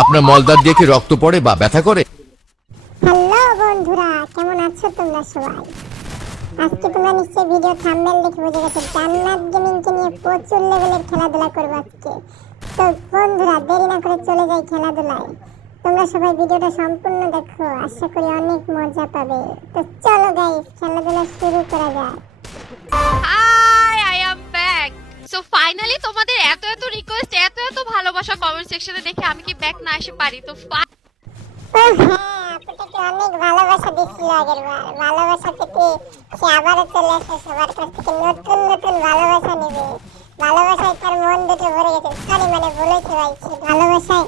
আপনার মলদার দিয়ে কি রক্ত পড়ে বা ব্যথা করে? হ্যালো বন্ধুরা, কেমন আছো তোমরা সবাই? আজকে তোমরা নিশ্চয়ই ভিডিও থাম্বনেল দেখে বুঝে গেছো জান্নাত গেমিং কে নিয়ে প্রচুর লেভেলের খেলাধুলা করব আজকে। তো বন্ধুরা, দেরি না করে চলে যাই খেলাধুলায়। তোমরা সবাই ভিডিওটা সম্পূর্ণ দেখো, আশা করি অনেক মজা পাবে। তো চলো গাইস, খেলাধুলা শুরু করা যাক। Hi, I am back. So finally তোমাদের এত এত রিকোয়েস্ট, এত ভালোবাসা কমেন্ট সেকশনে দেখে আমি কি ব্যাক না এসে পারি? তো হ্যাঁ, আপনাকে অনেক ভালোবাসা দিচ্ছিল আগের বার। ভালোবাসা পেতে সে আবারও চলে আসে সবার কাছ থেকে নতুন নতুন ভালোবাসা নেবে। ভালোবাসায় তার মন দুটো ভরে গেছে। সরি, মানে বলেছে ভাই, সে ভালোবাসায়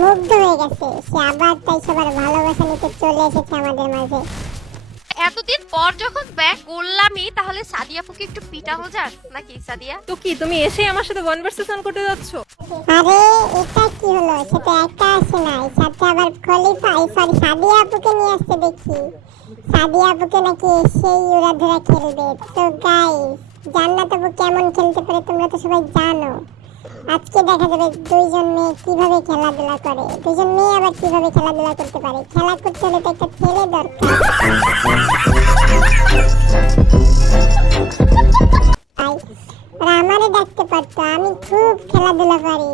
মুগ্ধ হয়ে গেছে। সে আবার তাই সবার ভালোবাসা নিতে চলে এসেছে আমাদের মাঝে। এতদিন পর যখন ব্যাক করলামই, তাহলে সাদিয়া আপুকে একটু পিটানো যাক নাকি? সাদিয়া তো কি তুমি এসে আমার সাথে কনভারসেশন করতে যাচ্ছ? আরে এটা কি হলো? সে তো একা আসে নাই, সাথে আবার খলিফা, সরি সাদিয়া আপুকে নিয়ে আসছে দেখি। সাদিয়া আপুকে নাকি সেই উড়াধুরা খেলবে। তো গাইস, জান্নাত আপু কেমন খেলতে পারে তোমরা তো সবাই জানো। আজকে দেখা যাবে দুইজন মেয়ে কিভাবে খেলাধুলা করে, দুইজন মেয়ে আবার কিভাবে খেলাধুলা করতে পারে। খেলা করতে হলে তো একটা ছেলে দরকার। আমারে ডাকতে পারতো, আমি খুব খেলাধুলা পারি।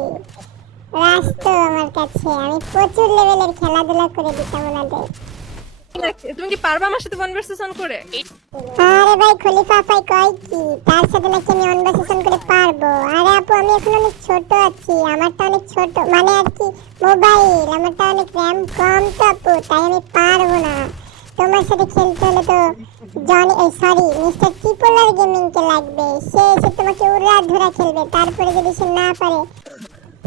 রাস্তো আমার কাছে, আমি প্রচুর লেভেলের খেলাধুলা করে দিতাম ওনাদের। তুমি কি পারবে আমার সাথে কনভারসেশন করে? আরে ভাই, খলিফা ভাই কয় কি তার সাথে নাকি আমি কনভারসেশন করে পারবো? আরে আপু, আমি এখন অনেক ছোট আছি, আমারটা অনেক ছোট, মানে আর কি মোবাইল, আমারটা অনেক র্যাম কম তো আপু, তাই আমি পারবো না। তোমার সাথে খেলতে হলে তো মিস্টার ট্রিপলার গেমিং কে লাগবে। সে এসে তোমাকে উড়াধুরা খেলবে। তারপরে যদি সে না পারে,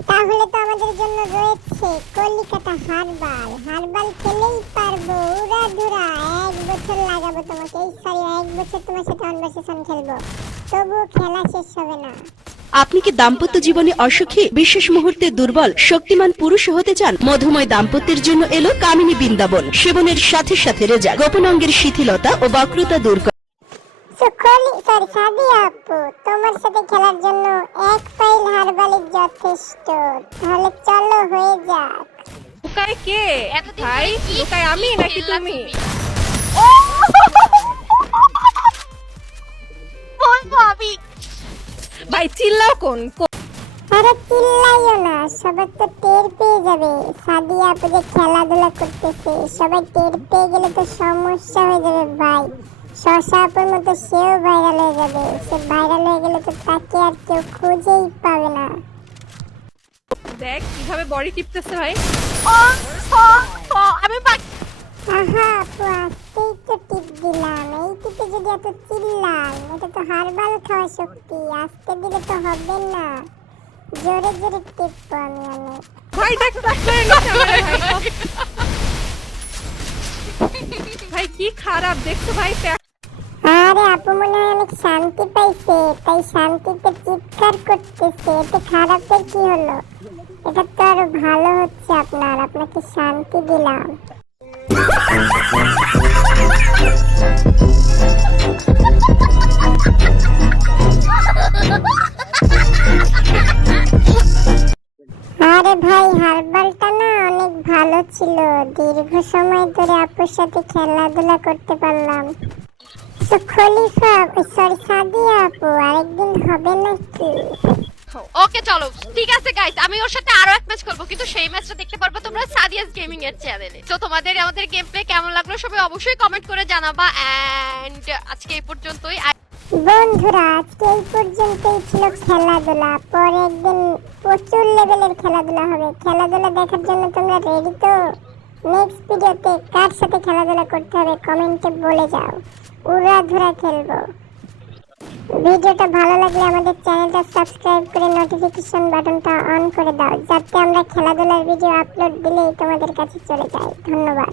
তাহলে তো আমাদের জন্য রয়েছে কলিকাতা হারবাল। হারবাল খেলেই পারবো উড়াধুরা। 1 বছর লাগাবো তোমাকে, সরি 1 বছর তোমার সাথে কনভারসেশন খেলবো, তবুও খেলা শেষ হবে না। আপনি কি দাম্পত্য জীবনে অসুখী, বিশেষ মুহূর্তে দুর্বল, শক্তিমান পুরুষ হতে চান? মধুময় দাম্পত্যের জন্য এলো কামিনী বৃন্দাবন। সেবনের সাথে সাথে রেজাল্ট, গোপন অঙ্গের শিথিলতা ও বক্রতা দূর করে। সাদিয়া আপু, তোমার সাথে খেলার জন্য 1 পাইল হারবালই যথেষ্ট। তাহলে চলো হয়ে যাক। লুকায় কে? এতদিন ভাই ধরে কি লুকায় আমি নাকি খেললা তুমি? বলবো আমি? ভাই চিল্লাও কোন? আরে চিল্লাইও না, সবাই তো টের পেয়ে যাবে সাদিয়া আপু যে খেলাধুলা করতেছে। সবাই টের পেয়ে গেলে তো সমস্যা হয়ে যাবে ভাই। শশা আপুর মতো সেও ভাইরাল হয়ে যাবে। সে ভাইরাল হয়ে গেলে তো তাকে আর কেউ খুঁজেই পাবে না। দেখ কিভাবে বডি টিপতেছে ভাই। আমি আহা আপু, আজকেই তো টিপ দিলাম। এই টিপে যদি এত চিল্লান, এটা তো হারবাল খাওয়া শক্তি। আজকে দিলে তো হবে না, জোরে জোরে টিপবো আমি অনেক। ভাই দেখ ডাক্তারের নিচে আমারে ভাই। ভাই কি খারাপ দেখছো ভাই। আরে আপু মনে হয় অনেক শান্তি পাইছে, তাই শান্তিতে চিৎকার করতেছে। এতে খারাপের কি হলো? এটা তো আরো ভালো হচ্ছে আপনার, আপনাকে শান্তি দিলাম। আরে ভাই, হারবালটা না অনেক ভালো ছিল। দীর্ঘ সময় ধরে আপুর সাথে খেলাধুলা করতে পারলাম। তো খলিফা, সরি সাদিয়া আপু, আরেকদিন হবে নাকি? ওকে চলো, ঠিক আছে গাইস, আমি ওর সাথে আরো এক ম্যাচ করব, কিন্তু সেই ম্যাচটা দেখতে পারবে তোমরা সাদিয়াস গেমিং এর চ্যানেলে। তো তোমাদের আমাদের গেম প্লে কেমন লাগলো সবাই অবশ্যই কমেন্ট করে জানাবা। এন্ড আজকে এই পর্যন্তই। বন্ধুরা, আজকে এই পর্যন্তই ছিল খেলাধুলা। পরে একদিন প্রচুর লেভেলের খেলাধুলা হবে। খেলাধুলা দেখার জন্য তোমরা রেডি তো? নেক্সট ভিডিওতে কার সাথে খেলাধুলা করতে হবে কমেন্টে বলে যাও, উড়াধুরা খেলবো। ভিডিওটা ভালো লাগলে আমাদের চ্যানেলটা সাবস্ক্রাইব করে নোটিফিকেশন বাটনটা অন করে দাও, যাতে আমরা খেলাধুলার ভিডিও আপলোড দিলেই তোমাদের কাছে চলে যায়। ধন্যবাদ।